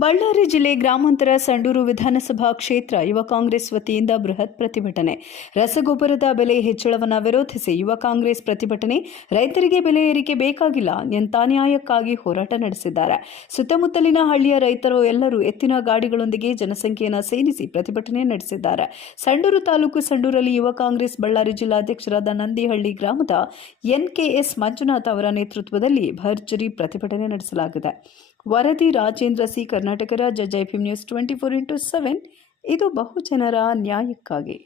ಬಳ್ಳಾರಿ ಜಿಲ್ಲೆ ಗ್ರಾಮಾಂತರ ಸಂಡೂರು ವಿಧಾನಸಭಾ ಕ್ಷೇತ್ರ ಯುವ ಕಾಂಗ್ರೆಸ್ ವತಿಯಿಂದ ಬೃಹತ್ ಪ್ರತಿಭಟನೆ. ರಸಗೊಬ್ಬರದ ಬೆಲೆ ಹೆಚ್ಚಳವನ್ನು ವಿರೋಧಿಸಿ ಯುವ ಕಾಂಗ್ರೆಸ್ ಪ್ರತಿಭಟನೆ. ರೈತರಿಗೆ ಬೆಲೆ ಏರಿಕೆ ಬೇಕಾಗಿಲ್ಲ ಎಂತ ನ್ಯಾಯಕ್ಕಾಗಿ ಹೋರಾಟ ನಡೆಸಿದ್ದಾರೆ. ಸುತ್ತಮುತ್ತಲಿನ ಹಳ್ಳಿಯ ರೈತರು ಎಲ್ಲರೂ ಎತ್ತಿನ ಗಾಡಿಗಳೊಂದಿಗೆ ಜನಸಂಖ್ಯೆಯನ್ನು ಸೇರಿಸಿ ಪ್ರತಿಭಟನೆ ನಡೆಸಿದ್ದಾರೆ. ಸಂಡೂರು ತಾಲೂಕು ಸಂಡೂರಲ್ಲಿ ಯುವ ಕಾಂಗ್ರೆಸ್ ಬಳ್ಳಾರಿ ಜಿಲ್ಲಾಧ್ಯಕ್ಷರಾದ ನಂದಿಹಳ್ಳಿ ಗ್ರಾಮದ ಎನ್ಕೆಎಸ್ ಮಂಜುನಾಥ್ ಅವರ ನೇತೃತ್ವದಲ್ಲಿ ಭರ್ಜರಿ ಪ್ರತಿಭಟನೆ ನಡೆಸಲಾಗಿದೆ. ವರದಿ ರಾಜೇಂದ್ರ ಸಿ, ಕರ್ನಾಟಕ ರಾಜ್ಯ. Jai Bhim news 24x7. ಇದು ಬಹುಜನರ ನ್ಯಾಯಕ್ಕಾಗಿ.